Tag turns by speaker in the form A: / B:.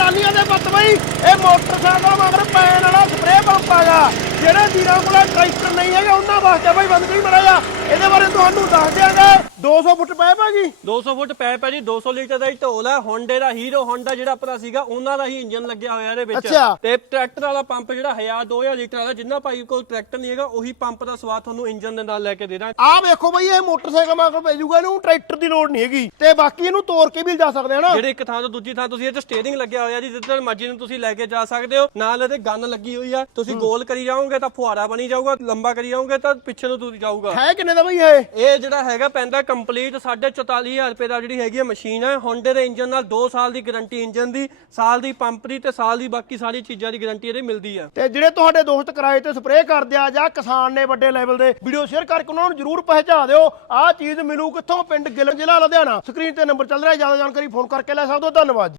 A: ਕਿਸਾਨੀਆਂ ਦੇ ਪੁੱਤ ਬਈ ਇਹ ਮੋਟਰਸਾਈਕਲ ਮਗਰ ਪੈਣ ਵਾਲਾ ਸਪਰੇਅ ਪੰਪ ਆਗਾ। ਜਿਹੜੇ ਵੀਰਾਂ ਕੋਲ ਟਰੈਕਟਰ ਨਹੀਂ ਹੈਗਾ ਉਹਨਾਂ ਵਾਸਤੇ ਬਈ ਬੰਦ ਨਹੀਂ ਮੜਿਆ। ਇਹਦੇ ਬਾਰੇ ਤੁਹਾਨੂੰ ਦੱਸ ਦਿਆਂਗੇ। 200 ਫੁੱਟ ਪੈਪ ਹੈ ਜੀ,
B: 200 ਫੁੱਟ ਪੈਪ ਹੈ ਜੀ। 200 ਲੀਟਰ ਦਾ ਹੀ ਢੋਲ ਹੈ। ਹੋਂਡੇ ਦਾ ਹੀਰੋ ਹੋਂਡਾ ਜਿਹੜਾ ਆਪਣਾ ਸੀਗਾ ਉਹਨਾਂ ਦਾ ਹੀ ਇੰਜਨ ਲੱਗਿਆ ਹੋਇਆ ਇਹਦੇ ਵਿੱਚ। ਤੇ ਟਰੈਕਟਰ ਵਾਲਾ ਪੰਪ ਜਿਹੜਾ 1000-2000 ਲੀਟਰ ਵਾਲਾ, ਜਿੰਨਾ ਭਾਈ ਕੋਲ ਟਰੈਕਟਰ ਨਹੀਂ ਹੈਗਾ ਉਹੀ ਪੰਪ ਦਾ ਸਵਾਦ ਤੁਹਾਨੂੰ ਇੰਜਨ ਦੇ ਨਾਲ ਲੈ ਕੇ ਦੇ ਦਾਂ।
A: ਆਹ ਵੇਖੋ ਬਈ ਇਹ ਮੋਟਰਸਾਈਕਲ ਮਗਰ ਪੈ ਜਾਊਗਾ, ਇਹਨੂੰ ਟਰੈਕਟਰ ਦੀ ਲੋੜ ਨਹੀਂ ਹੈਗੀ ਤੇ ਬਾਕੀ ਇਹਨੂੰ ਤੋੜ ਕੇ ਵੀ ਜਾ ਸਕਦੇ ਆ ਨਾ।
B: ਜਿਹੜੇ ਇੱਕ ਥਾਂ ਤੋਂ ਦੂਜੀ ਥਾਂ ਤੁਸੀਂ ਇਹ ਤੇ ਸਟੀਅਰਿੰਗ ਲੱਗਿਆ ਹੋਇਆ ਜੀ, ਜਿੱਧਰ ਮਰਜ਼ੀ ਨੂੰ ਤੁਸੀਂ ਲੈ ਕੇ ਜਾ ਸਕਦੇ ਹੋ। ਨਾਲ ਇਹਦੇ ਗਨ ਲੱਗੀ ਹੋਈ ਆ, ਤੁਸੀਂ ਗੋਲ ਕਰੀ ਜਾਓਗੇ ਤਾਂ ਫੁਹਾਰਾ ਬਣੀ ਜਾਊਗਾ, ਲੰਬਾ ਕਰੀ ਜਾਓਗੇ ਤਾਂ ਪਿੱਛੇ ਨੂੰ ਤੁਰ ਜਾਊਗਾ।
A: ਹੈ ਕਿੰਨੇ ਦਾ ਬਈ ਇਹ
B: ਜਿਹੜਾ ਹੈਗਾ ਪੈਂਦਾ ਕੰਪਲੀਟ 44,500 ਰੁਪਏ ਦਾ ਜਿਹੜੀ ਹੈਗੀ ਮਸ਼ੀਨ ਹੈ। ਹੋਂਡੇ ਦੇ ਇੰਜਨ ਨਾਲ 2 ਸਾਲ ਦੀ ਗਾਰੰਟੀ ਇੰਜਨ ਦੀ, ਸਾਲ ਦੀ ਪੰਪ ਦੀ ਤੇ ਸਾਲ ਦੀ ਬਾਕੀ ਸਾਰੀ ਚੀਜ਼ਾਂ ਦੀ ਗਾਰੰਟੀ ਇਹਦੀ ਮਿਲਦੀ ਆ।
A: ਤੇ ਜਿਹੜੇ ਤੁਹਾਡੇ ਦੋਸਤ ਕਿਰਾਏ ਤੇ ਸਪਰੇਅ ਕਰਦੇ ਆ ਜਾਂ ਕਿਸਾਨ ਨੇ ਵੱਡੇ ਲੈਵਲ ਦੇ, ਵੀਡੀਓ ਸ਼ੇਅਰ ਕਰਕੇ ਉਹਨਾਂ ਨੂੰ ਜਰੂਰ ਪਹੁੰਚਾ ਦਿਓ। ਆਹ ਚੀਜ਼ ਮਿਲੂ ਕਿੱਥੋਂ? ਪਿੰਡ ਗਿੱਲ, ਜ਼ਿਲ੍ਹਾ ਲੁਧਿਆਣਾ। ਸਕਰੀਨ ਤੇ ਨੰਬਰ ਚੱਲ ਰਿਹਾ, ਜ਼ਿਆਦਾ ਜਾਣਕਾਰੀ ਫੋਨ ਕਰਕੇ ਲੈ ਸਕਦੇ ਹੋ। ਧੰਨਵਾਦ।